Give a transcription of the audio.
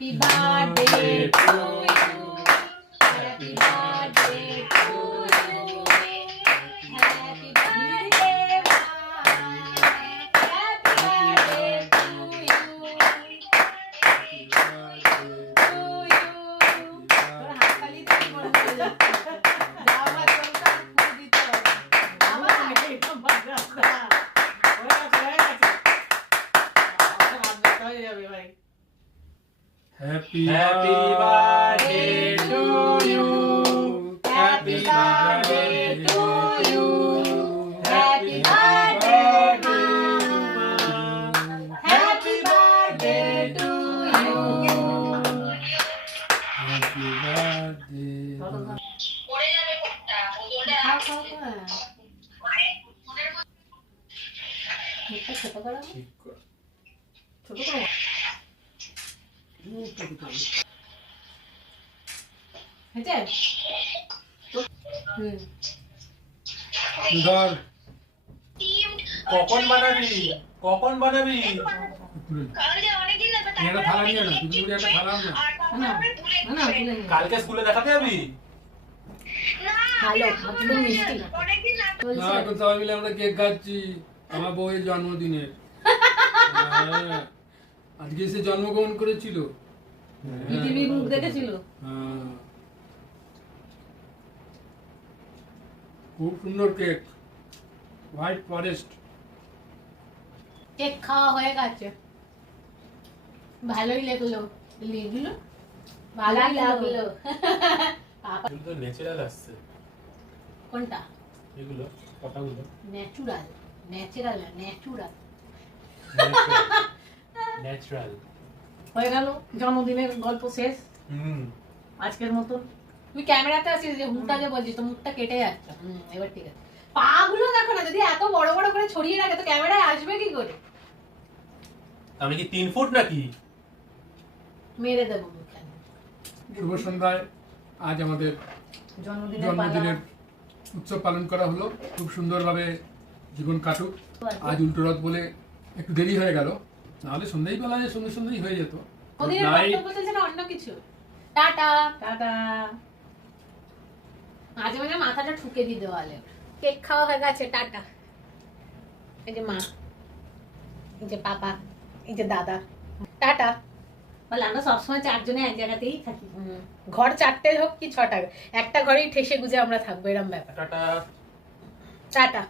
Happy birthday to you. Happy birthday to you. Happy birthday, Happy birthday to you. To you. তোর হাত খালি তুই বড় হয়ে যাচ্ছে। যাওয়া চলটা ফুল দিতে হবে। বাবা এটা বাজা। Happy birthday to you. Happy birthday to you. Happy birthday, Happy birthday to you. Happy birthday. ছোট করো ঠিক কর। ছোট করো হয়েছে ধর কখন বানাবি কখন বানাবি একটা থালা নিয়ে না তুমি একটা থালা না না না ভুলে কালকে স্কুলে দেখাতে যাবি ভালো একদম মিষ্টি না এখন সবাই মিলে আমরা কেক খাচ্ছি আমার বউয়ের জন্মদিনের হ্যাঁ, আজকে সে জন্মগ্রহণ করেছিল পৃথিবীর মুখ দেখেছিল হ্যাঁ। খুব সুন্দর কেক হোয়াইট ফরেস্ট কেক খাওয়া হয়ে গেছে ভালোই লাগলো ভালোই লাগলো এগুলো তো ন্যাচারাল আসছে কোনটা এগুলো কথাগুলো ন্যাচুরাল ন্যাচারাল ন্যাচুরাল ন্যাচারাল হয়ে গেল জন্মদিনের গল্প শেষ আজকের মতন তুই ক্যামেরাতে আছিস যে মুখটা যে বলছিস তো মুখটা কেটে যাচ্ছে এবার ঠিক আছে পা গুলো দেখো না যদি এত বড় বড় করে ছড়িয়ে রাখে তো ক্যামেরায় আসবে কি করে আমি কি 3 ফুট নাকি মেরে দেবো মুখে শুভ সন্ধ্যায় আজ আমাদের জন্মদিনের উৎসব পালন করা হলো খুব সুন্দরভাবে জীবন কাটুক আজ উল্টো রথ বলে একটু দেরি হয়ে গেল নাহলে সন্ধ্যায় বেলায় সন্ধ্যেই হয়ে যেত ওদের বক্তব্য চলছে না অন্য কিছু টাটা টাটা মাঝে মাঝে মাথাটা ঠুকে দিই দেওয়ালে কেক খাওয়া হয়ে গেছে টাটা এই যে মা এই যে পাপা এই যে দাদা টাটা বলে আমরা সবসময় চারজনে এক জায়গাতেই থাকি ঘর চারটে হোক কি ছটা একটা ঘরেই ঠেসে গুজে আমরা থাকবো এরম ব্যাপার টাটা টাটা